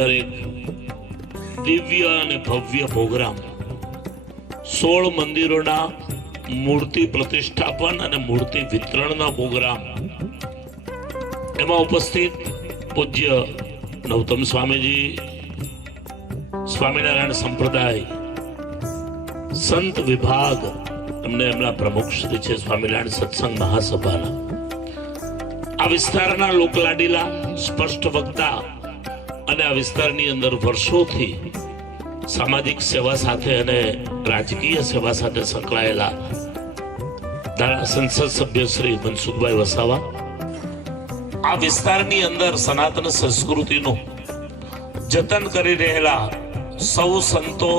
અંદર એક દિવ્ય અને ભવ્ય પ્રોગ્રામ 16 મંદિરોના મૂર્તિ પ્રતિષ્ઠાપન અને મૂર્તિ વિતરણના પ્રોગ્રામ એમાં ઉપસ્થિત પૂજ્ય નવતમ સ્વામીજી, સ્વામિનારાયણ સંપ્રદાય સંત વિભાગ, એમને એમના પ્રમુખ શ્રી છે સ્વામિનારાયણ સત્સંગ મહાસભાના, આ વિસ્તારના લોકલાડીલા સ્પષ્ટ વક્તા અને આ વિસ્તારની અંદર વર્ષોથી સામાજિક સેવા સાથે અને રાજકીય સેવા સાથે સંકળાયેલા સંસદ સભ્ય શ્રી મનસુખભાઈ વસાવા, આ વિસ્તારની અંદર સનાતન સંસ્કૃતિનું જતન કરી રહેલા સૌ સંતો,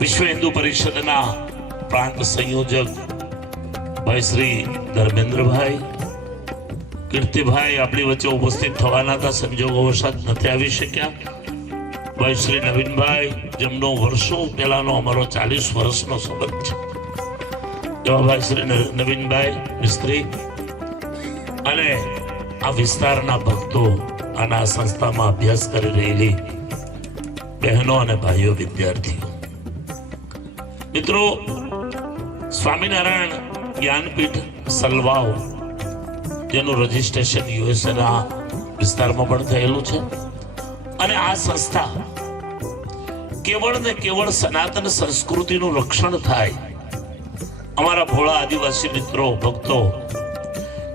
વિશ્વ હિન્દુ પરિષદના પ્રાંત સંયોજક ભાઈ શ્રી ધર્મેન્દ્રભાઈ, કીર્તિભાઈ આપણી વચ્ચે ઉપસ્થિત થવાના હતા, સંજોગોવશાત નથી આવી શક્યા. ભાઈ શ્રી નવીનભાઈ, જેમનો વર્ષો પહેલાનો અમારો 40 વર્ષનો સંબંધ છે, એવા ભાઈ શ્રી નવીનભાઈ મિસ્ત્રી અને આ વિસ્તારના ભક્તો અને આ સંસ્થામાં અભ્યાસ કરી રહેલી બહેનો અને ભાઈઓ, વિદ્યાર્થીઓ, મિત્રો, સ્વામિનારાયણ જ્ઞાનપીઠ સલવાવ, જેનું રજીસ્ટ્રેશન યુએસએના વિસ્તારમાં પણ થયેલું છે, અને આ સંસ્થા કેવળ ને કેવળ સનાતન સંસ્કૃતિનું રક્ષણ થાય, અમારા ભોળા આદિવાસી મિત્રો, ભક્તો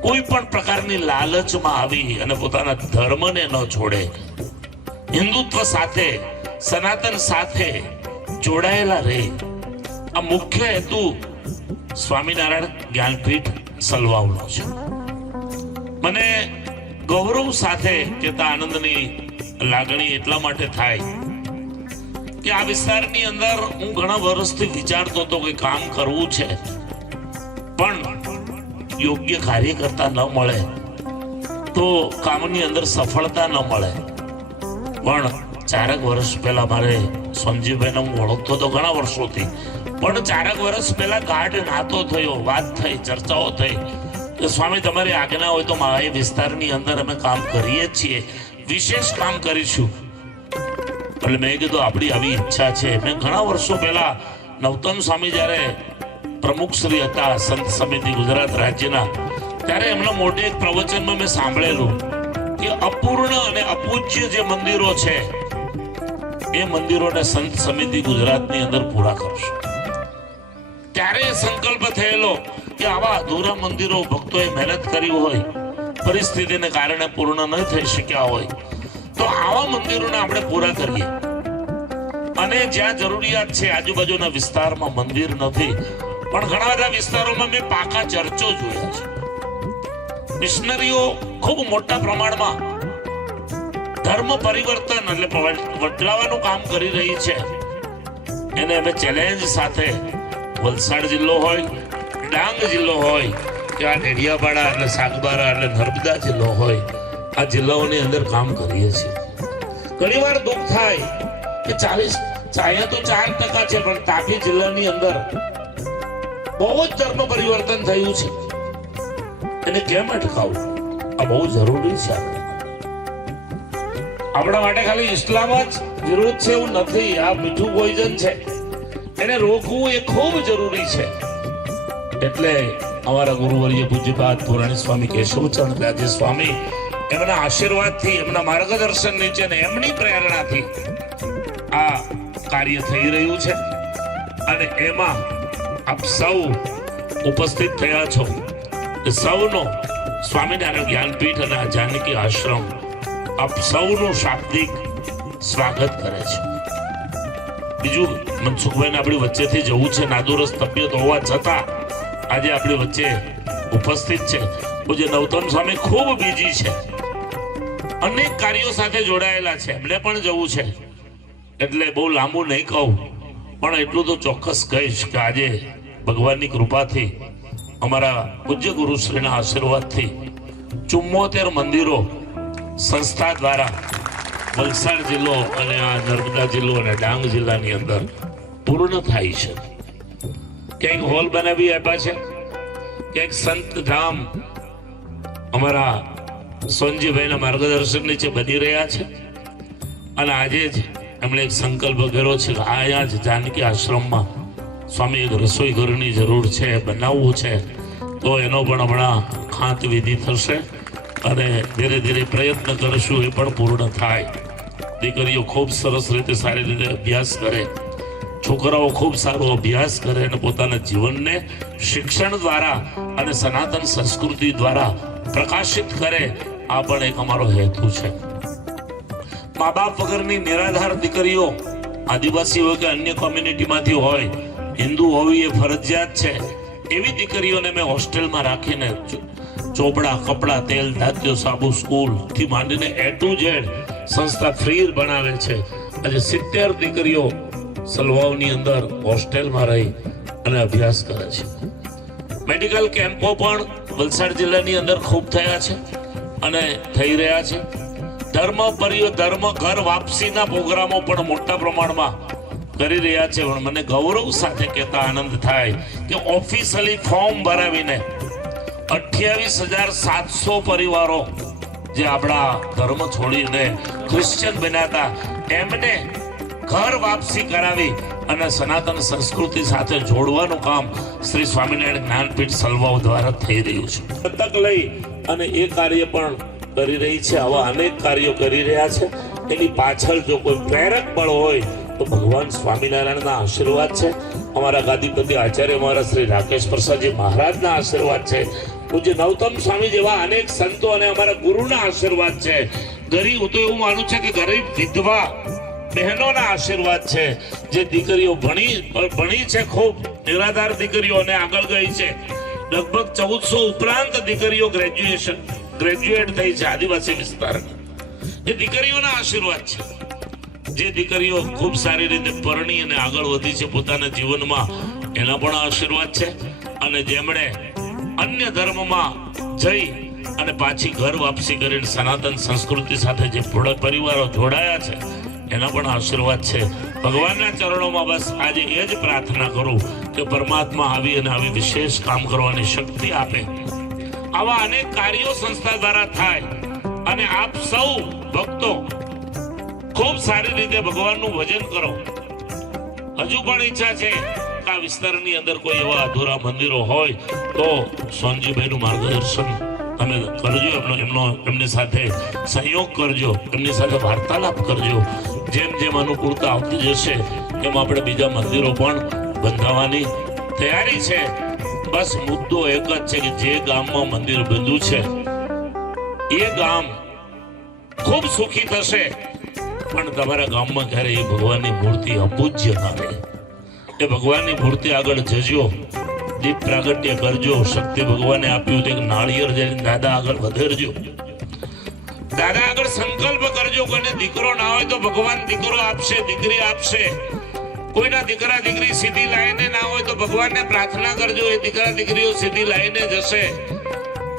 કોઈ પણ પ્રકારની લાલચમાં આવી અને પોતાના ધર્મને ન છોડે, હિન્દુત્વ સાથે, સનાતન સાથે જોડાયેલા રહે, આ મુખ્ય હેતુ સ્વામિનારાયણ જ્ઞાનપીઠ સલવાવનો છે. મને ગૌરવ સાથે કહેતા આનંદની લાગણી એટલા માટે થાય કે આ વિસ્તારની અંદર હું ઘણા વર્ષથી વિચારતો હતો કે કામ કરવું છે, પણ યોગ્ય કાર્યકર્તા ન મળે તો કામની અંદર સફળતા ન મળે. પણ 4 વર્ષ પહેલા મારે સંજીવભાઈને હું ઓળખતો હતો ઘણા વર્ષોથી, પણ 4 વર્ષ પહેલા ગાઢ નાતો થયો, વાત થઈ, ચર્ચાઓ થઈ કે સ્વામી તમારી આજ્ઞા હોય તો મારા વિસ્તારની અંદર અમે કામ કરીએ છીએ, વિશેષ કામ કરીશું. એટલે મેં કીધું આપણી આવી ઈચ્છા છે. મેં ઘણા વર્ષો પહેલા નવતમ સ્વામી જ્યારે પ્રમુખ શ્રી હતા સંત સમિતિ ગુજરાત રાજ્યના, ત્યારે એમના મોટે એક પ્રવચનમાં મેં સાંભળેલું કે અપૂર્ણ અને અપૂજ્ય જે મંદિરો છે એ મંદિરોને સંત સમિતિ ગુજરાતની અંદર પૂરા કરશું. ત્યારે સંકલ્પ થયેલો કે આવા અધૂરા મંદિરો ભક્તોએ મહેનત કરી હોય, પરિસ્થિતિને કારણે પૂર્ણ ન થઈ શક્યા હોય, તો આવા મંદિરોને આપણે પૂરા કરીએ. અને જ્યાં જરૂરિયાત છે આજુબાજુના વિસ્તારમાં મંદિર નથી, પણ ઘણા બધા વિસ્તારોમાં મેં પાકા ચર્ચો જોયા છે. મિશનરીઓ ખૂબ મોટા પ્રમાણમાં ધર્મ પરિવર્તન એટલે બદલાવાનું કામ કરી રહી છે. એને અમે ચેલેન્જ સાથે વલસાડ જિલ્લો હોય, ડાંગ જિલ્લો હોય કે આ ડેડિયાપાડા એટલે સાગબારા એટલે નર્મદા જિલ્લો હોય, આ જિલ્લાઓની અંદર કામ કરીએ છીએ. ઘણી વાર દુઃખ થાય કે 40 તો 4% છે, પણ તાપી જિલ્લાની અંદર બહુ જ ધર્મ પરિવર્તન થયું છે. એને કેમ અટકાવવું? આ બહુ જરૂરી છે. આપણા માટે ખાલી ઇસ્લામ જ વિરોધ છે એવું નથી. આ મીઠું પોઈઝન છે, એને રોકવું એ ખૂબ જરૂરી છે. એટલે અમારા ગુરુવર્ય પૂજ્યપાદ પુરાણી સ્વામી કેશવચંદ્ર રાજ્ય સ્વામી, એમના આશીર્વાદથી, એમના માર્ગદર્શન નીચે ને એમની પ્રેરણાથી આ કાર્ય થઈ રહ્યું છે. અને એમાં આપ સૌ ઉપસ્થિત થયા છો, સૌનો સ્વામિનારાયણ જ્ઞાનપીઠ અને આ જાનકી આશ્રમ આપ સૌનું શાબ્દિક સ્વાગત કરે છે. બીજું, મનસુખભાઈને આપણી વચ્ચેથી જવું છે, નાદુરસ્ત તબિયત હોવા છતાં આજે આપણી વચ્ચે ઉપસ્થિત છે. પૂજ્ય નવતમ સ્વામી ખૂબ બીજી છે, અનેક કાર્યો સાથે જોડાયેલા છે, એમને પણ જવું છે. એટલે બહુ લાંબુ નહીં કહું, પણ એટલું તો ચોક્કસ કહીશ કે આજે ભગવાનની કૃપાથી, અમારા પૂજ્ય ગુરુશ્રીના આશીર્વાદથી 74 મંદિરો સંસ્થા દ્વારા વલસાડ જિલ્લો અને આ નર્મદા જિલ્લો અને ડાંગ જિલ્લાની અંદર પૂર્ણ થાય છે. ક્યાંક હોલ બનાવી આપ્યા છે, ક્યાંક સંત ધામ અમારા સોનજીભાઈના માર્ગદર્શન નીચે બની રહ્યા છે, અને આજે જ એમણે એક સંકલ્પ કર્યો છે કે અહીંયા જ જાનકી આશ્રમમાં સ્વામી એક રસોઈ ઘરની જરૂર છે, બનાવવું છે, તો એનો પણ હમણાં ખાંત વિધિ થશે અને ધીરે ધીરે પ્રયત્ન કરીશું એ પણ પૂર્ણ થાય. દીકરીઓ ખૂબ સરસ રીતે સારી રીતે અભ્યાસ કરે, છોકરાઓ ખૂબ સારો અભ્યાસ કરે અને પોતાના જીવનને શિક્ષણ દ્વારા અને સનાતન સંસ્કૃતિ દ્વારા પ્રકાશિત કરે, આ પણ એક અમારો હેતુ છે. મા બાપ વગરની નિરાધાર દીકરીઓ, આદિવાસી હોય કે અન્ય કોમ્યુનિટીમાંથી હોય, હિન્દુ હોવી એ ફરજિયાત છે, એવી દીકરીઓને મેં હોસ્ટેલમાં રાખીને ચોપડા, કપડા, તેલ, ધાત્યો, સાબુ, સ્કૂલ થી માંડીને A to Z સંસ્થા ફ્રી બનાવે છે. આજે 70 દીકરીઓ સલવાવની અંદર હોસ્ટેલમાં રહી અને અભ્યાસ કરે છે. મેડિકલ કેમ્પો પણ વલસાડ જિલ્લાની અંદર ખૂબ થયા છે અને થઈ રહ્યા છે. ધર્મ ઘર વાપસીના પ્રોગ્રામો પણ મોટા પ્રમાણમાં કરી રહ્યા છે. પણ મને ગૌરવ સાથે કહેતા આનંદ થાય કે ઓફિશિયલી ફોર્મ ભરાવીને 28,700 પરિવારો જે આપણા ધર્મ છોડીને ક્રિશ્ચિયન બન્યા હતા, એમને ઘર વાપસી કરાવી અને સનાતન સંસ્કૃતિ સાથે જોડવાનું કામ શ્રી સ્વામિનારાયણ જ્ઞાનપીઠ સલવાવ દ્વારા થઈ રહ્યું છે. તક લઈ અને એ કાર્ય પણ કરી રહી છે. આવા અનેક કાર્યો કરી રહ્યા છે. એની પાછળ જો કોઈ પ્રેરક બળ હોય તો ભગવાન સ્વામિનારાયણના આશીર્વાદ છે, અમારા ગાદીપતિ આચાર્ય મારા શ્રી રાકેશ પ્રસાદજી મહારાજના આશીર્વાદ છે, પૂજ્ય નવતમ સ્વામી જેવા અનેક સંતો અને અમારા ગુરુના આશીર્વાદ છે. ગરીબ, હું તો એવું માનું છે કે ગરીબ વિધવા બહેનોના આશીર્વાદ છે, જે દીકરીઓ ભણી છે, ખૂબ નિરાધાર દીકરીઓ અને આગળ ગઈ છે. લગભગ 1400 ઉપરાંત દીકરીઓ ગ્રેજ્યુએટ થઈ છે આદિવાસી વિસ્તારમાં. એ દીકરીઓના આશીર્વાદ છે. જે દીકરીઓ ખૂબ સારી રીતે પરણી અને આગળ વધી છે પોતાના જીવનમાં, એના પણ આશીર્વાદ છે. અને જેમણે અન્ય ધર્મમાં જઈ અને પાછી ઘર વાપસી કરીને સનાતન સંસ્કૃતિ સાથે જે પરિવારો જોડાયા છે, એના પણ આશીર્વાદ છે. ભગવાનના ચરણોમાં બસ આજે એ જ પ્રાર્થના કરું કે પરમાત્મા આવી અને આવી વિશેષ કામ કરવાની શક્તિ આપે. આવા અનેક કાર્યો સંસ્થા દ્વારા થાય અને આપ સૌ ભક્તો ખૂબ સારી રીતે ભગવાનનું ભજન કરો. હજુ પણ ઈચ્છા છે કે આ વિસ્તારની અંદર કોઈ એવા અધૂરા મંદિરો હોય તો સોનજીભાઈનું માર્ગદર્શન તમે કરજો, એમની સાથે સહયોગ કરજો, એમની સાથે વાર્તાલાપ કરજો. જેમ જેમ અનુકૂળતા આવતી જશે એમ આપણે બીજા મંદિરો પણ બંધાવવાની તૈયારી છે. બસ મુદ્દો એક જ છે કે જે ગામમાં મંદિર બંધ્યું છે એ ગામ ખૂબ સુખી થશે, પણ તમારા ગામમાં ક્યારે એ ભગવાનની મૂર્તિ અપૂજ્ય ના રહે. એ ભગવાનની મૂર્તિ આગળ જજો, દીપ પ્રાગટ્ય કરજો. શક્તિ ભગવાને આપ્યું તે નાળિયેર જઈને દાદા આગળ વધેરજો. દાદા આગળ સંકલ્પ કરજો. કોઈને દીકરો ના હોય તો ભગવાન દીકરો આપશે, દીકરી આપશે. કોઈના દીકરા દીકરી સીધી લાઈને ના હોય તો ભગવાનને પ્રાર્થના કરજો, એ દીકરા દીકરીઓ સીધી લાઈને જશે.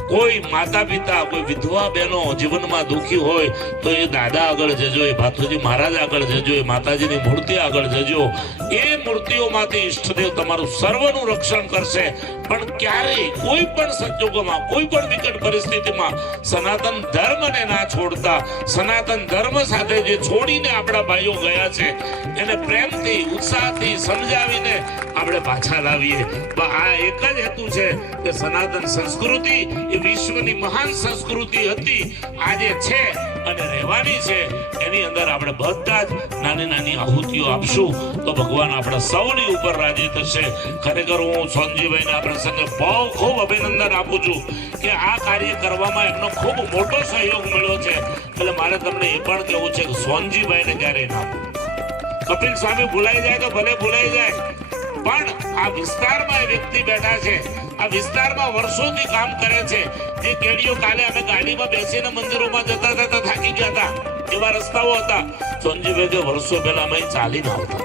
કોઈ માતા પિતા, કોઈ વિધવા બહેનો જીવનમાં દુઃખી હોય તો એ દાદા આગળ જજો, એ ભાથુજી મહારાજ આગળ જજો, એ માતાજીની મૂર્તિ આગળ જજો. એ મૂર્તિઓમાંથી ઈષ્ટદેવ તમારું સર્વનું રક્ષણ કરશે. પણ ક્યારેય કોઈ પણ સંજોગોમાં, કોઈ પણ વિકટ પરિસ્થિતિમાં સનાતન ધર્મને ના છોડતા, સનાતન ધર્મ સાથે જે છોડીને આપણા ભાઈઓ ગયા છે એને પ્રેમથી, ઉત્સાહથી સમજાવીને આપણે પાછા લાવીએ. આ એક જ હેતુ છે કે સનાતન સંસ્કૃતિ એ વિશ્વની મહાન સંસ્કૃતિ હતી, આજે છે અને રહેવાની છે. એની અંદર આપણે બધા જ નાની નાની આહુતિઓ આપશું તો ભગવાન આપણા સૌની ઉપર રાજી થશે. ખરેખર હું સોનજીભાઈને આ પ્રસંગે બહુ ખૂબ અભિનંદન આપું છું કે આ કાર્ય કરવામાં એમનો ખૂબ મોટો સહયોગ મળ્યો છે. એટલે મારે તમને એ પણ કહેવું છે કે સોનજીભાઈને ક્યારેય ના કપિલ સ્વામી ભૂલાઈ જાય તો ભલે ભૂલાઈ જાય, પણ આ વિસ્તારમાં એ વ્યક્તિ બેઠા છે, આ વિસ્તારમાં વર્ષોથી કામ કરે છે. જે કેડીઓ કાલે અમે ગાડીમાં બેસીને મંદિરોમાં જતા હતા, થાકી ગયા હતા, એવા રસ્તાઓ હતા. સોનજીભાઈ કે વર્ષો પહેલા અમે ચાલીને આવતા.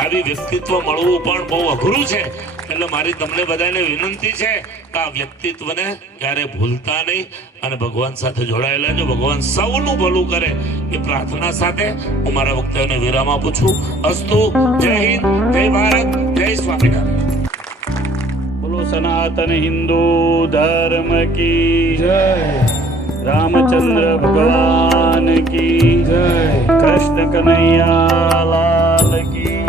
આવી વ્યક્તિત્વ મળવું પણ બહુ અઘરું છે. એટલે મારી તમને બધાને વિનંતી છે કે આ વ્યક્તિત્વને ક્યારે ભૂલતા નહીં અને ભગવાન સાથે જોડાયેલા જો. ભગવાન સૌનું ભલું કરે એ પ્રાર્થના સાથે હું મારા વક્તવ્યને વિરામ આપું છું. અસ્તુ. જય હિન્દ, જય ભારત, જય સ્વામિનારાયણ. બોલો સનાતન હિન્દુ ધર્મ કી જય. રામચંદ્ર ભગવાન કી જય. કૃષ્ણ કનૈયા લાલ કી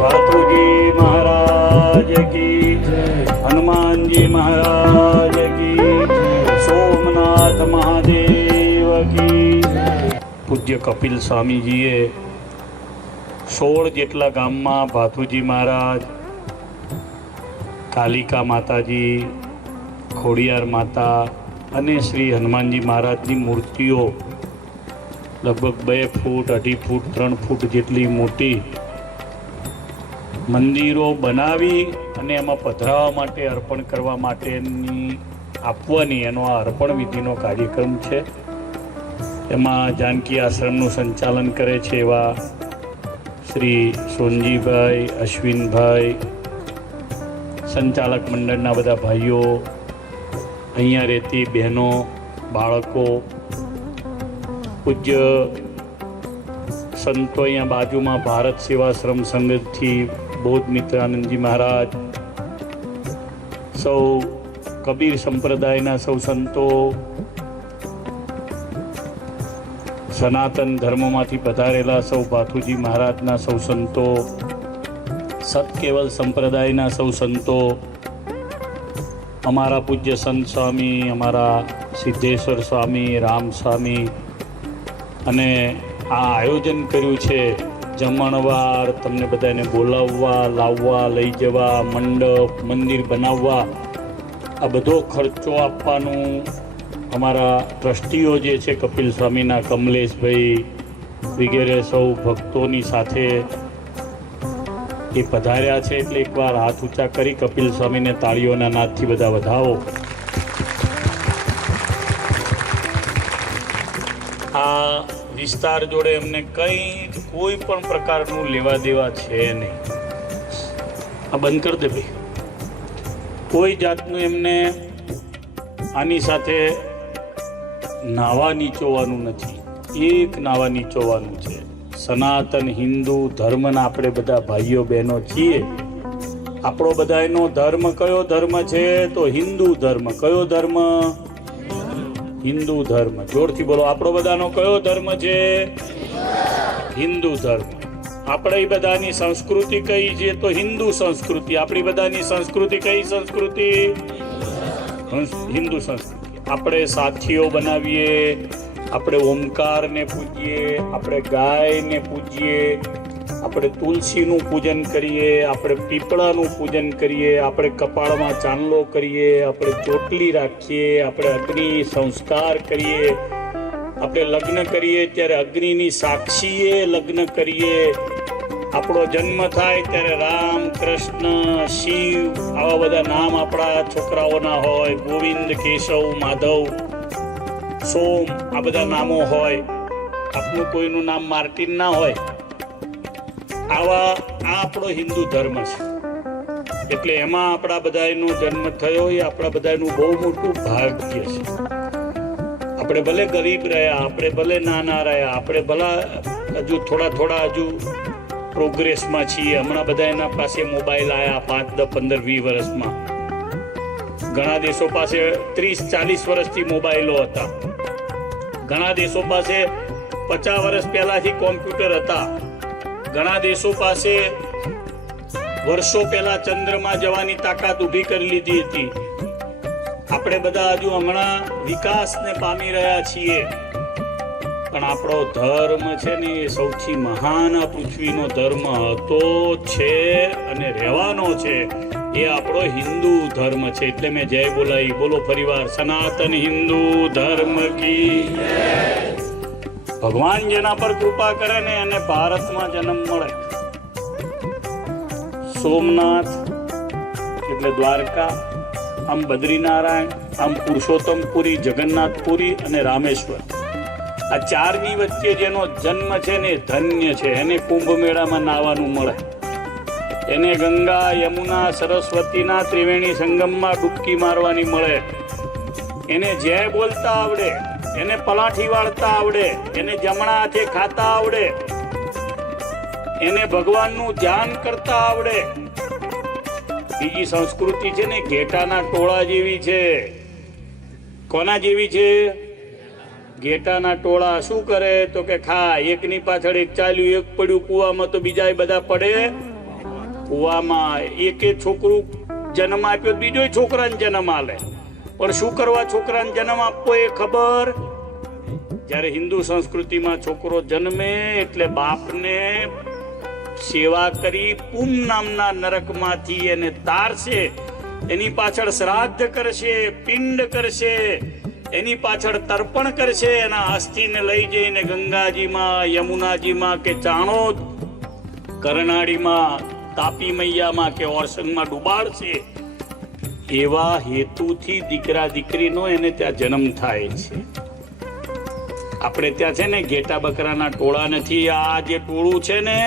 ભાતુજી મહારાજ કી હનુમાનજી મહારાજ કી સોમનાથ મહાદેવ કી. પૂજ્ય કપિલ સ્વામીજીએ 16 જેટલા ગામમાં ભાથુજી મહારાજ, કાલિકા માતાજી, ખોડિયાર માતા અને શ્રી હનુમાનજી મહારાજની મૂર્તિઓ લગભગ 2 ફૂટ, 2.5 ફૂટ, 3 ફૂટ જેટલી મોટી મંદિરો બનાવી અને એમાં પધરાવવા માટે, અર્પણ કરવા માટેની આપવાની એનો આ અર્પણ વિધિનો કાર્યક્રમ છે. એમાં જાનકી આશ્રમનું સંચાલન કરે છે એવા શ્રી સોનજીભાઈ, અશ્વિનભાઈ, સંચાલક મંડળના બધા ભાઈઓ, અહીંયા રહેતી બહેનો, બાળકો, પૂજ્ય સંતો, અહીંયા બાજુમાં ભારત સેવાશ્રમ સંઘથી બૌદ્ધ મિત્રાનંદજી મહારાજ, સૌ કબીર સંપ્રદાયના સૌ સંતો, સનાતન ધર્મમાંથી પધારેલા સૌ ભાથુજી મહારાજના સૌ સંતો, સતકેવલ સંપ્રદાયના સૌ સંતો, અમારા પૂજ્ય સંત સ્વામી, અમારા સિદ્ધેશ્વર સ્વામી, રામ સ્વામી, અને આ આયોજન કર્યું છે જમણવાર, તમને બધાને બોલાવવા, લાવવા, લઈ જવા, મંડપ, મંદિર બનાવવા, આ બધો ખર્ચો આપવાનું અમારા ટ્રસ્ટીઓ જે છે કપિલ સ્વામીના, કમલેશભાઈ વગેરે સૌ ભક્તોની સાથે એ પધાર્યા છે. એટલે એકવાર હાથ ઊંચા કરી કપિલ સ્વામીને તાળીઓના નાદથી બધા વધાવો. આ વિસ્તાર જોડે એમને કોઈ પણ પ્રકારનું લેવા દેવા છે નહીં. આ બંધ કરી દે ભાઈ. કોઈ જાતનું એમને આની સાથે નાવા નીચોવાનું નથી. એક નાવા નીચોવાનું છે. સનાતન હિન્દુ ધર્મના આપણે બધા ભાઈઓ બહેનો છીએ. આપણો બધાનો ધર્મ કયો ધર્મ છે? તો હિન્દુ ધર્મ. કયો ધર્મ? હિન્દુ ધર્મ. જોરથી બોલો. આપણો બધાનો કયો ધર્મ છે? હિન્દુ ધર્મ. આપણે બધાની સંસ્કૃતિ કઈ છે? તો હિન્દુ સંસ્કૃતિ. આપણી બધાની સંસ્કૃતિ કઈ સંસ્કૃતિ? હિન્દુ સંસ્કૃતિ. આપણે સાથીઓ બનાવીએ, આપણે ઓમકારને પૂજીએ, આપણે ગાયને પૂજીએ, આપણે તુલસીનું પૂજન કરીએ, આપણે પીપળાનું પૂજન કરીએ, આપણે કપાળમાં ચાંદલો કરીએ, આપણે ચોટલી રાખીએ, આપણે અગ્નિ સંસ્કાર કરીએ, આપણે લગ્ન કરીએ ત્યારે અગ્નિની સાક્ષીએ લગ્ન કરીએ. આપણો જન્મ થાય ત્યારે રામ, કૃષ્ણ, શિવ આવા બધા નામ આપણા છોકરાઓના હોય. ગોવિંદ, કેશવ, માધવ, સોમ આ બધા નામો હોય. આપનું કોઈનું નામ માર્ટિન ના હોય. આ આપણો હિન્દુ ધર્મ છે. એટલે એમાં આપણા બધાનો જન્મ થયો એ આપણા બધાનું બહુ મોટું ભાગ્ય છે. આપણે ભલે ગરીબ રહ્યા, આપણે ભલે નાના રહ્યા, આપણે ભલા હજુ થોડા હજુ પ્રોગ્રેસમાં છીએ. હમણાં બધા એના પાસે મોબાઈલ આવ્યા 5, 10, 15, 20 વર્ષમાં. ઘણા દેશો પાસે 30-40 વર્ષથી મોબાઈલો હતા. ઘણા દેશો પાસે 50 વર્ષ પહેલાથી કોમ્પ્યુટર હતા. ઘણા દેશો પાસે વર્ષો પહેલા ચંદ્રમાં જવાની તાકાત ઊભી કરી લીધી હતી. આપણે બધા હજુ હમણાં વિકાસને પામી રહ્યા છીએ. પણ આપણો ધર્મ છે ને એ સૌથી મહાન આ પૃથ્વીનો ધર્મ હતો, છે અને રહેવાનો છે. એ આપણો હિન્દુ ધર્મ છે. એટલે મેં જય બોલાવી. બોલો ફરીવાર. સનાતન હિન્દુ ધર્મ કી જય. ભગવાન જેના પર કૃપા કરે ને અને ભારતમાં જન્મ મળે. સોમનાથ એટલે દ્વારકા, આમ બદ્રીનારાયણ, આમ પુરુષોત્તમપુરી, જગન્નાથપુરી અને રામેશ્વર. આ 4ની વચ્ચે જેનો જન્મ છે ને ધન્ય છે. એને કુંભ મેળામાં નાહવાનું મળે. એને ગંગા, યમુના, સરસ્વતીના ત્રિવેણી સંગમમાં ડૂબકી મારવાની મળે. એને જય બોલતા આવડે, એને પલાઠી વાળતા આવડે, એને જમણા હાથે ખાતા આવડે, એને ભગવાનનું ધ્યાન કરતા આવડે. બીજી સંસ્કૃતિ છે ને ઘેટાના ટોળા જેવી છે. કોના જેવી છે? ઘેટાના ટોળા શું કરે તો કે ખા એકની પાછળ એક ચાલ્યું, એક પડ્યું કૂવામાં તો બીજા બધા પડે કૂવામાં. એકે છોકરું જન્મ આપ્યો, બીજો છોકરાને જન્મ આલે. પણ શું કરવા છોકરાને જન્મ આપવો એ ખબર? જ્યારે હિન્દુ સંસ્કૃતિમાં છોકરો જન્મે એટલે બાપને સેવા કરી પૂમ નામના નરકમાંથી એને તારશે, એની પાછળ શ્રાદ્ધ કરશે, પિંડ કરશે, એની પાછળ તર્પણ કરશે, એના અસ્થિને લઈ જઈને ગંગાજીમાં, યમુનાજીમાં કે ચાણોદ, કરનાળીમાં, તાપી મૈયામાં કે ઓરસંગમાં ડુબાડશે. એવા હેતુથી દીકરા દીકરીનો એને ત્યાં જન્મ થાય છે. આપણે ત્યાં છે ને ઘેટા બકરાના ટોળા નથી. આ જે ટોળું છે ને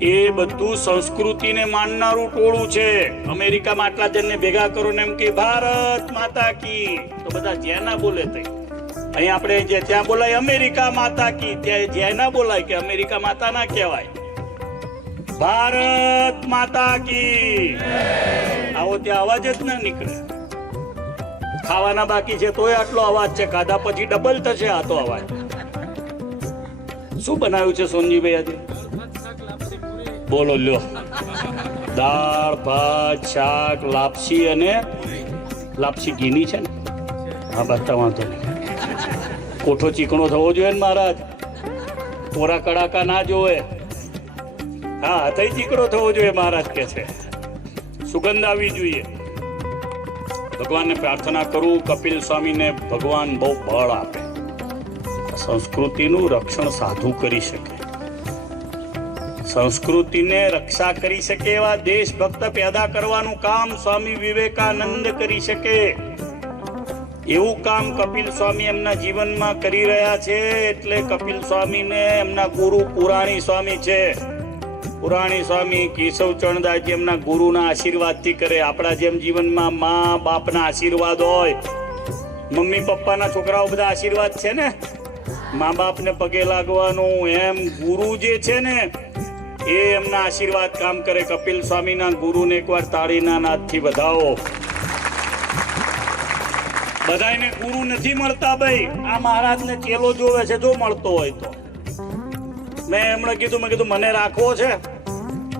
એ બધું સંસ્કૃતિને માનનારું ટોળું છે. અમેરિકામાં આટલા જણને ભેગા કરો ને એમ કે ભારત માતા કી, તો બધા જય ના બોલે. અહીં આપણે જે ત્યાં બોલાય અમેરિકા માતા કી, ત્યાં જય ના બોલાય કે અમેરિકા માતા ના કહેવાય, ભારત માતા કી. આવો ત્યાં અવાજ જ ના નીકળે. ખાવાના બાકી છે તોય આટલો અવાજ છે, ખાધા પછી ડબલ થશે આ તો અવાજ. શું બનાવ્યું છે સોનજીભાઈ આજે? બોલો લ્યો. દાળ ભાત શાક લાપસી, અને લાપસી ઘીની છે ને? હા બતા વાંધો નહીં. કોઠો ચીકણો થવો જોઈએ ને મહારાજ, કોરા કડાકા ના જોવે. હા થઈ ચીકણો થવો જોઈએ મહારાજ કે છે. સુગંધ આવવી જોઈએ. ભગવાનને પ્રાર્થના કરું કપિલ સ્વામીને ભગવાન બહુ બળ આપે, સંસ્કૃતિનું રક્ષણ સાધુ કરી શકે, સંસ્કૃતિને રક્ષા કરી શકે એવા દેશભક્ત પેદા કરવાનું કામ સ્વામી વિવેકાનંદ કરી શકે. એવું કામ કપિલ સ્વામી એમના જીવનમાં કરી રહ્યા છે. એટલે કપિલ સ્વામીને એમના ગુરુ પુરાણી સ્વામી છે. પુરાણી સ્વામી કેશવચરણદાસજી એમના ગુરુના આશીર્વાદથી કરે. આપણા જેમ જીવનમાં મા બાપના આશીર્વાદ હોય, મમ્મી પપ્પાના છોકરાઓ બધા આશીર્વાદ છે ને, મા બાપને પગે લાગવાનું, એમ ગુરુ જે છે ને એ એમના આશીર્વાદ કામ કરે. કપિલ સ્વામીના ગુરુને એકવાર તાળીના નાદથી વધાવો. બધાને ગુરુ નથી મળતા ભાઈ. આ મહારાજને ચેલો જોવે છે, જો મળતો હોય તો. મેં હમણાં કીધું મને રાખવો છે,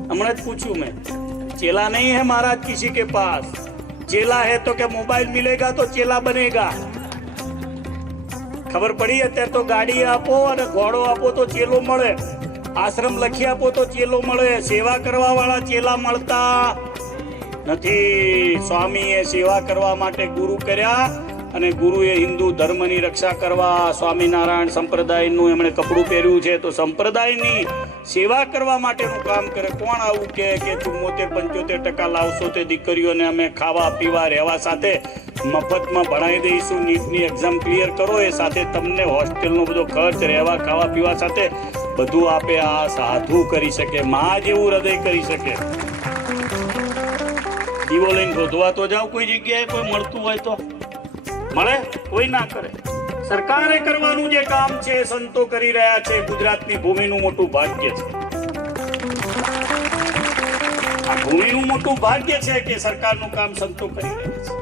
હમણાં જ પૂછ્યું મેં. चेला नहीं है महाराज किसी के पास, चेला है तो क्या मोबाइल मिलेगा तो चेला बनेगा? खबर पड़ी અત્યારે તો ગાડી આપો અને ઘોડો આપો તો ચેલો મળે, આશ્રમ લખી આપો તો ચેલો મળે, સેવા કરવા વાળા ચેલા મળતા નથી. સ્વામીએ સેવા કરવા માટે ગુરુ કર્યા અને ગુરુએ હિન્દુ ધર્મની રક્ષા કરવા સ્વામિનારાયણ સંપ્રદાયનું એમણે કપડું પહેર્યું છે, તો સંપ્રદાયની સેવા કરવા માટેનું કામ કરે. કોણ આવું કે 74-75% લાવશો તે દીકરીઓને અમે ખાવા પીવા રહેવા સાથે મફતમાં ભણાવી દઈશું, નીટની એક્ઝામ ક્લિયર કરો, એ સાથે તમને હોસ્ટેલનો બધો ખર્ચ, રહેવા ખાવા પીવા સાથે બધું આપે. આ સાધુ કરી શકે, માં જેવું હૃદય કરી શકે. દીવો લઈને શોધવા તો જાવ કોઈ જગ્યાએ, કોઈ મળતું હોય તો મળે, કોઈ ના કરે. સરકારે કરવાનું જે કામ છે સંતો કરી રહ્યા છે. ગુજરાતની ભૂમિનું મોટું ભાગ્ય છે, આ ભૂમિનું મોટું ભાગ્ય છે કે સરકારનું કામ સંતો કરી રહ્યા છે.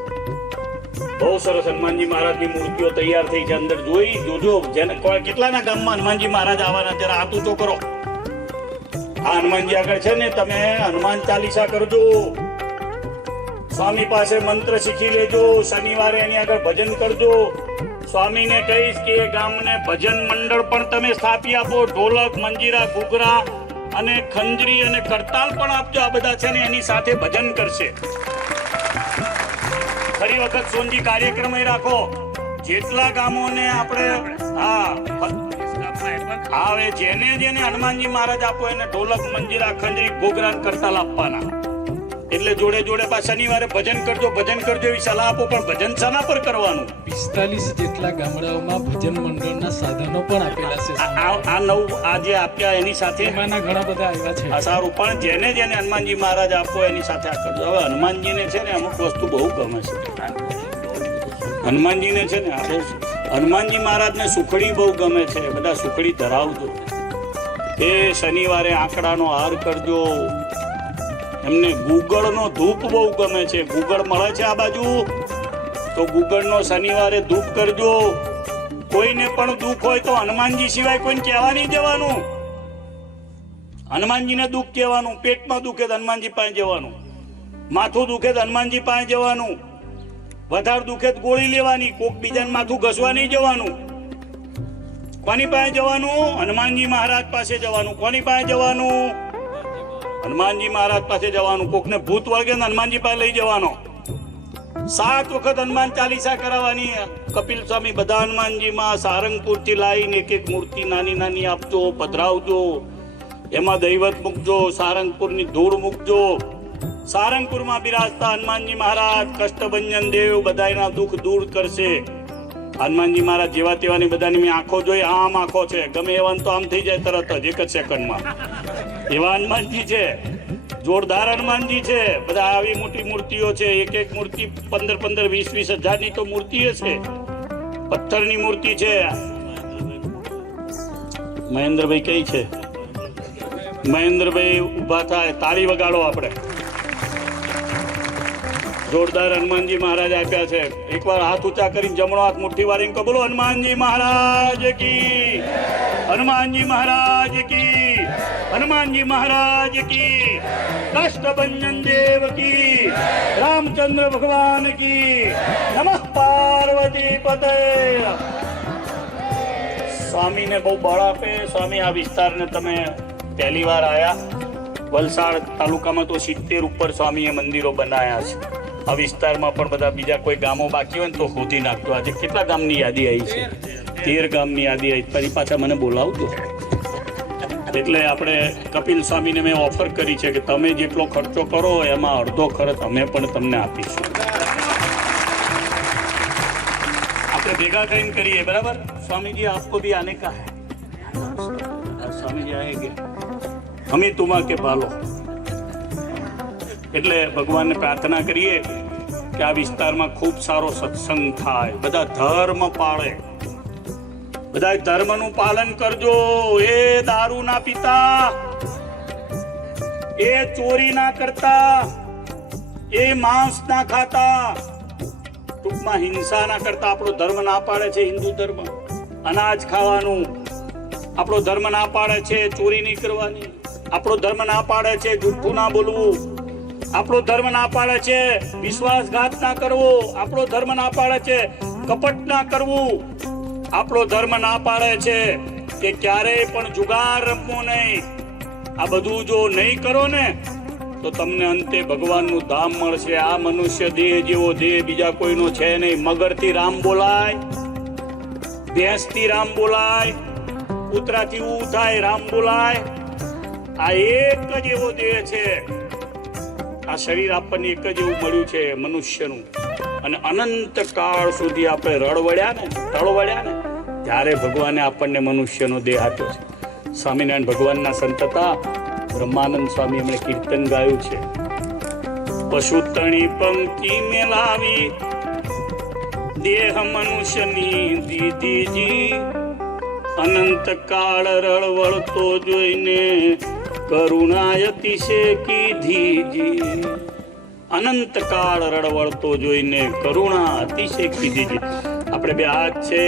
બહુ સરસ હનુમાનજી મહારાજની મૂર્તિઓ તૈયાર થઈ છે, અંદર જોઈ જોજો. જેને કેટલાના ગામમાં હનુમાનજી મહારાજ આવવાના ત્યારે હાથ ઊંચો કરો. આ હનુમાનજી આગળ છે ને, તમે હનુમાન ચાલીસા કરજો, સ્વામી પાસે મંત્ર શીખી લેજો, શનિવારે એની આગળ ભજન કરજો. સ્વામીને કહીશ કે એ ગામને ભજન મંડળ પણ તમે સ્થાપી આપો, ઢોલક, મંજીરા, ઘૂઘરા અને ખંજરી અને કરતાલ પણ આપજો. આ બધા છે ને એની સાથે ભજન કરશે. ફરી વખત સોનજી કાર્યક્રમ રાખો, જેટલા ગામોને આપણે હવે જેને જેને હનુમાનજી મહારાજ આપો એને ઢોલક, મંજીરા, ખંજરી, ઘૂઘરા, કરતાલ આપવાના. એટલે જોડે જોડે શનિવારે ભજન કરજો એવી સલાહ આપો. પણ ભજન શાના પર કરવાનું? 45 જેટલા ગામડાઓમાં ભજન મંડળના સાધનો પણ આપેલા છે. આ નવ આ જે આપ્યા એની સાથે એમાંના ઘણા બધા આવ્યા છે. સારું, પણ જેને જેને હનુમાનજી મહારાજ આપો એની સાથે આ કરજો. હવે હનુમાનજીને છે ને અમુક વસ્તુ બહુ ગમે છે. હનુમાનજીને છે ને હનુમાનજી મહારાજને સુખડી બહુ ગમે છે. બધા સુખડી ધરાવજો. એ શનિવારે આંકડાનો હાર કરજો. એમને ગુગળનો ધૂપ બહુ ગમે છે. ગુગળ મળે છે આ બાજુ, તો ગુગળનો શનિવારે ધૂપ કરજો. કોઈને પણ દુઃખ હોય તો હનુમાનજી સિવાય કોઈને કહેવા નહીં જવાનું. હનુમાનજીને દુઃખ કહેવાનું. પેટમાં દુખે તો હનુમાનજી પાસે જવાનું. માથું દુખે તો હનુમાનજી પાસે જવાનું. વધારે દુખે તો ગોળી લેવાની. કોક બીજાને માથું ઘસવા નહીં જવાનું. કોની પાસે જવાનું? હનુમાનજી મહારાજ પાસે જવાનું. કોની પાસે જવાનું? હનુમાનજી મહારાજ પાસે જવાનું. કોકને ભૂત વળગે ને હનુમાનજી પાસે લઈ જવાનો. 7 વખત હનુમાન ચાલીસા કરાવવાની. કપિલ સ્વામી બધા હનુમાનજીમાં સારંગપુર થી લાવીને એક મૂર્તિ નાની નાની આપજો, પધરાવજો. એમાં દૈવત મૂકજો, સારંગપુરની ધૂળ મૂકજો. સારંગપુરમાં બિરાજતા હનુમાનજી મહારાજ કષ્ટભંજન દેવ બધાના દુઃખ દૂર કરશે. હનુમાનજી મહારાજ જેવા તેવાની બધાની મેં આંખો જોઈ, આમ આંખો છે. ગમે એવા તો આમ થઈ જાય તરત જ, એક જ સેકન્ડમાં. એવા હનુમાનજી છે. જોરદાર હનુમાનજી છે. બધા આવી મોટી મૂર્તિઓ છે. એક એક મૂર્તિ 15-15, 20-20 હજારની તો મૂર્તિ છે. પથ્થરની મૂર્તિ છે. મહેન્દ્રભાઈ કઈ છે? મહેન્દ્રભાઈ ઉભા થાય, તાળી વગાડો. આપણે જોરદાર હનુમાનજી મહારાજ આપ્યા છે. એકવાર હાથ ઊંચા કરીને જમણો હાથ મુઠ્ઠી વાળીને કહો, બોલો હનુમાનજી મહારાજ કી, હનુમાનજી મહારાજ કી, હનુમાનજી મહારાજ કી, કષ્ટભંજન દેવ કી, રામચંદ્ર ભગવાન કી, નમઃ પાર્વતી પતે. સ્વામીને બહુ બળ આપે. સ્વામી આ વિસ્તારને તમે પહેલી વાર આયા. વલસાડ તાલુકામાં તો 70 ઉપર સ્વામીએ મંદિરો બનાવ્યા છે. આ વિસ્તારમાં પણ બધા બીજા કોઈ ગામો બાકી હોય ને તો શોધી નાખજો. આજે કેટલા ગામની યાદી આવી છે? 13 ગામની યાદી આવી. ફરી પાછા મને બોલાવજો. એટલે આપણે કપિલ સ્વામીને મેં ઓફર કરી છે કે તમે જેટલો ખર્ચો કરો એમાં અડધો ખર્ચ અમે પણ તમને આપીશું. આપણે ભેગા થઈને કરીએ, બરાબર? સ્વામીજી આપકો ભી આને કા હૈ. સ્વામીજી આएंगे, હમે તુમા કે પાલો. એટલે ભગવાનને પ્રાર્થના કરીએ કે આ વિસ્તારમાં ખૂબ સારો સત્સંગ થાય. બધા ધર્મ પાળે. બધા ધર્મનું પાલન કરજો. એ દારૂ ના પીતા, એ ચોરી ના કરતા, એ માંસ ના ખાતા, ટૂંકમાં હિંસા ના કરતા. આપણો ધર્મ ના પાડે છે. હિન્દુ ધર્મ અનાજ ખાવાનું. આપણો ધર્મ ના પાડે છે ચોરી નહીં કરવાની. આપણો ધર્મ ના પાડે છે જૂઠું ના બોલવું. આપણો ધર્મ ના પાડે છે વિશ્વાસઘાત ના કરવો. આપણો ધર્મ ના પાડે છે કપટ ના કરવું. આપણો ધર્મ ના પાડે છે કે ક્યારેય પણ જુગાર રમવો નહીં. આ બધું જો નહીં કરો ને તો તમને અંતે ભગવાનનું ધામ મળશે. આ મનુષ્ય દેહ જેવો દેહ બીજા કોઈનો છે નહીં. મગરથી રામ બોલાય, ભેંસથી રામ બોલાય, કૂતરાથી ઉ થાય રામ બોલાય. આ એક જ એવો દેહ છે. આ શરીર આપણને એક જ એવું મળ્યું છે મનુષ્યનું. અને અનંત કાળ સુધી આપણે તળવડ્યા ને ત્યારે ભગવાને આપણને મનુષ્યનો દેહ આપ્યો છે. સ્વામિનારાયણ ભગવાનના સંત હતા બ્રહ્માનંદ સ્વામી, એમણે કીર્તન ગાયું છે. પશુતણી પંક્તિ મેલાવી દેહ મનુષ્યની દીદીજી, અનંત કાળ રળવળતો જોઈને કરુણાય અતિશય કીધીજી. અનંત કાળ રળવળતો જોઈને કરુણા અતિશય કીધીજી. આપણે બે હાથ છે,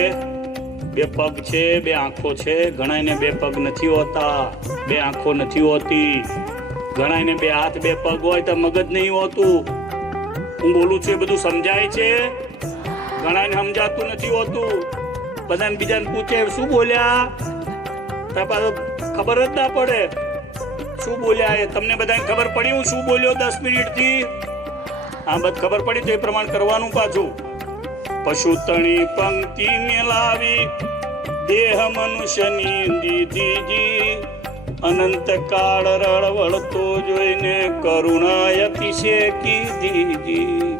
બે પગ છે, બે આંખો છે. ઘણાને બે પગ નથી હોતા, બે આંખો નથી હોતી. ઘણાને બે હાથ બે પગ હોય તો મગજ નહીં હોતું. હું બોલું છું એ બધું સમજાય છે? ઘણાને સમજાતું નથી હોતું. બધાને બીજાને પૂછે શું બોલ્યા, ખબર જ ના પડે શું બોલ્યા. એ તમને બધાને ખબર પડી હું શું બોલ્યો 10 મિનિટથી? આ બધ ખબર પડી તો એ પ્રમાણ કરવાનું પાછું. પશુતણી પંક્તિ મેલાવી દેહ મનુષ્યની દીદીજી, અનંત કાળ રળવળતો જોઈને કરુણા અતિશય કીધીજી.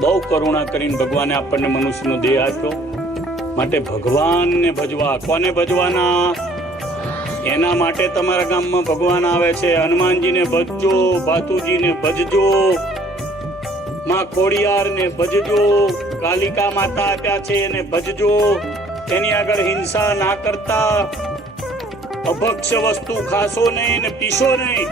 બહુ કરુણા કરીને ભગવાને આપણને મનુષ્યનો દેહ આપ્યો. માટે ભગવાનને ભજવા. કોને ભજવાના? એના માટે તમારા ગામમાં ભગવાન આવે છે. હનુમાનજીને ભજજો, ભાતુજીને ભજજો, માં ખોડિયારને ભજજો, કાલિકા માતા આપ્યા છે એને ભજજો. એની આગળ હિંસા ના કરતા. અભક્ષ્ય વસ્તુ ખાશો નહીં ને પીશો નહીં.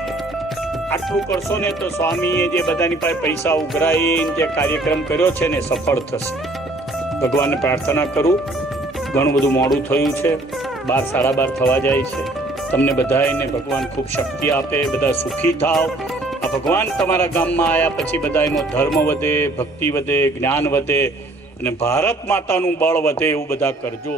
આટલું કરશો ને તો સ્વામીએ જે બધાની પાસે પૈસા ઉઘરાઈને જે કાર્યક્રમ કર્યો છે ને સફળ થશે. ભગવાનને પ્રાર્થના કરું ઘણું બધું મોડું થયું છે, 12 સાડા 12 થવા જાય છે. તમને બધાને ભગવાન ખૂબ શક્તિ આપે, બધા સુખી થાવ. આ ભગવાન તમારા ગામમાં આવ્યા પછી બધાનો ધર્મ વધે, ભક્તિ વધે, જ્ઞાન વધે અને ભારત માતાનું બળ વધે એવું બધા કરજો.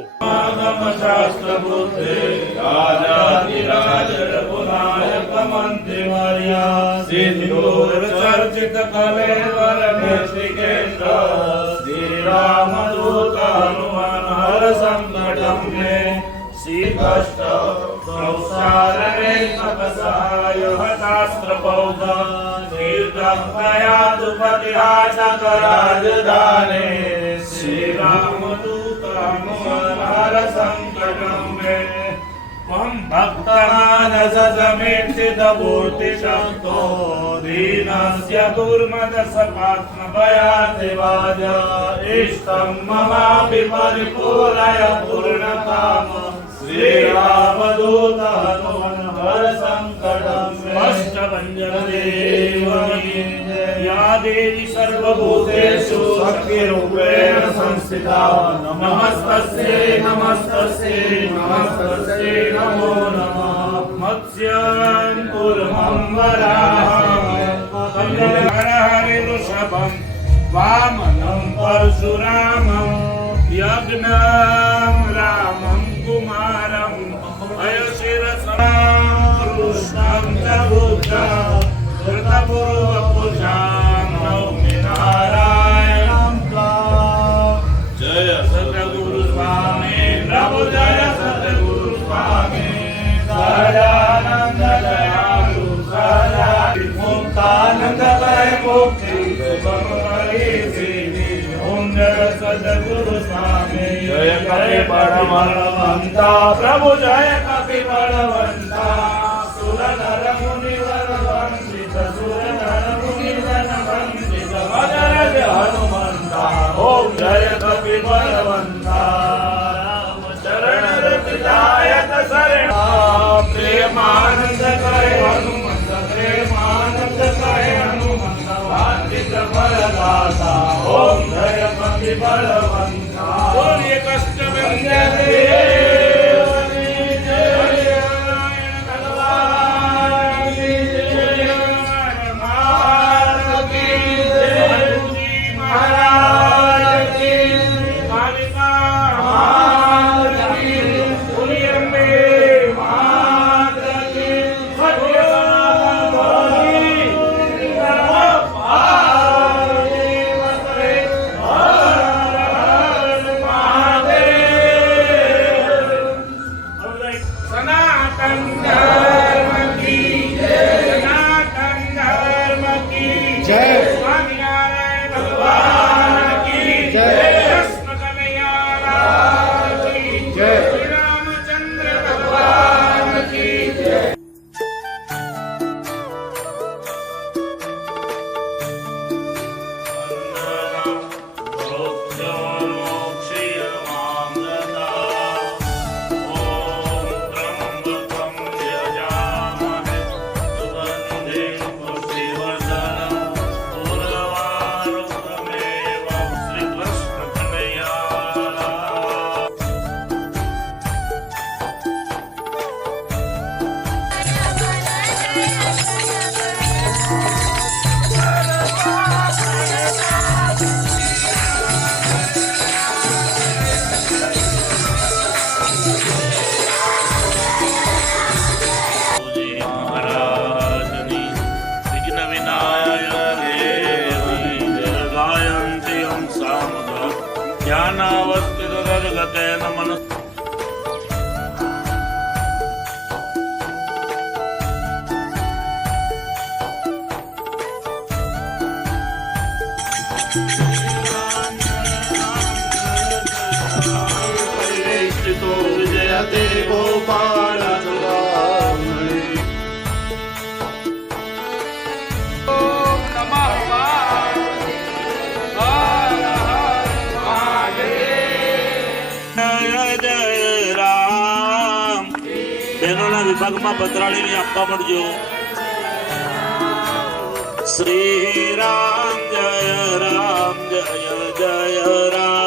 श्री राम दूतानुहर संकटं मे त्वं भक्तमानससमीक्षितपूर्तिशक्तो दीनस्य दुर्मदसपात्मभयादिवाज इष्टं ममापि परिपूरय पूर्णकाम श्रीरामदूत हनुमन्हर संकटं अष्टभञ्जनदेवनी या देवी सर्वभूतेषु शक्तिरूपेण संस्थिता नमस्तस्यै नमस्तस्यै नमस्तस्यै नमो नमः मत्स्यं कूर्मं वराहं हरे वृषभं वामनं परशुरामं यज्ञं रामं कुमारम् अयशिरसं कृष्णं च बुद्धं कृतपूर्वपुरुषां नौमि नारायणं जय सद्गुरु स्वामी प्रभु जय सद्गुरु स्वामी सदानंद दयालु सदा मुक्तानंद भय मुक्ति सुगम परिसीनि ओम जय सद्गुरु स्वामी जय कपि बलवंता प्रभु जय कपि बलवंता सुर नर मुनिवर वंदित सुर नर मुनिवर वंदित मदरज हनुमंता ओम जय कपि बलवंता राम चरण रतिदायक शरण प्रेमानंद कहे हनुमंत प्रेमानंद कहे हनुमंत वांदित बलदाता ओम जय कपि बलवंता बोलिए कष्ट भंजन देवनी जय नारायण भगवान की जय महाराज की जय जी महाराज की कालिका मात की बोलिए अम्बे मात की सत्य बोली नमो पार्वती पते हर हर महादेव सनातन धर्म की जय सनातन धर्म की जय स्वामीनारायण भगवान की जय कृष्ण कन्हैया लाल की जय श्री रामचंद्र भगवान की जय महाराजनी विघ्न विनायक देवी गायन्ति यं सामगा ज्ञानावस्थित तद्गतेन मनः विजयते गोपाल વિભાગમાં પધરાણીને આપવા પડજો. શ્રી રામ જય જય રામ.